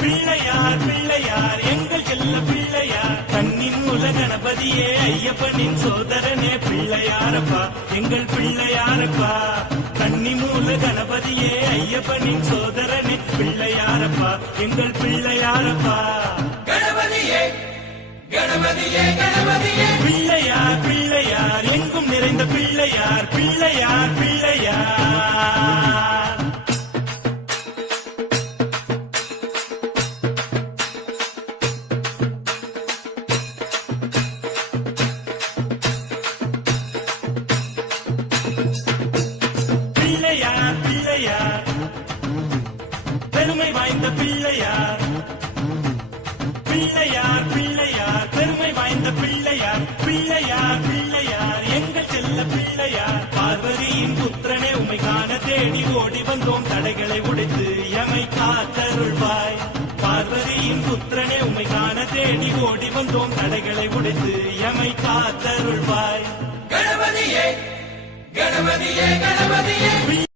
பிள்ளையார் பிள்ளையார் எங்கள் செல்ல பிள்ளையார் கண்ணின் மூல கணபதியே ஐயப்பனின் சோதரனே பிள்ளையாரப்பா எங்கள் பிள்ளையாரப்பா கன்னி மூல கணபதியே ஐயப்பனின் சோதரனே பிள்ளையாரப்பா எங்கள் பிள்ளையாரப்பா கணபதியே கணபதியே கணபதியே பிள்ளையார் பிள்ளையார் எங்கும் நிறைந்த பிள்ளையார் பிள்ளையார் பிள்ளையார் பிள்ளையார் பிள்ளையார் பெருமை வாய்ந்த பிள்ளையார் பிள்ளையார் பிள்ளையார் பெருமை வாய்ந்த பிள்ளையார் பிள்ளையார் பிள்ளையார் எங்கள் செல்ல பிள்ளையார் பார்வதியின் புத்திரனே உமை காண தேடி ஓடி வந்தோம் தடைகளை உடைத்து எமை காத்தருள்வாய் பார்வதியின் புத்திரனே உமை காண தேடி ஓடி வந்தோம் தடைகளை உடைத்து எமை காத்தருள்வாய் கணபதியே கணபதியே கணபதியே